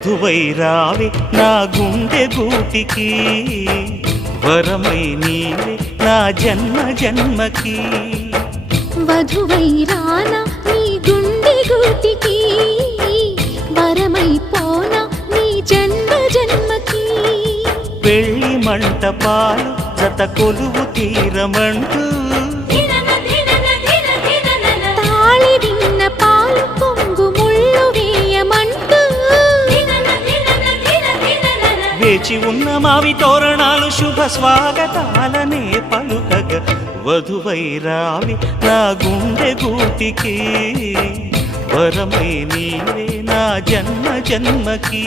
ధువైరావి నా గుండె గూటికి వరమై నీవే నా జన్మ జన్మకి వధువైరానా నీ గుండె గూటికి వరమై పోనా నీ జన్మ జన్మకి పెళ్లి మంటపాలు జత కొలువు తీరమంటూ తాళి విన్న పాలు పొంగు ముళ్ళు వేయమంటూ వేచి ఉన్న మావి తోరణాలు శుభ స్వాగతాలనే పలుకగ వధువైరావి నా గుండె గూటికి వరమై నీవే నా జన్మ జన్మకి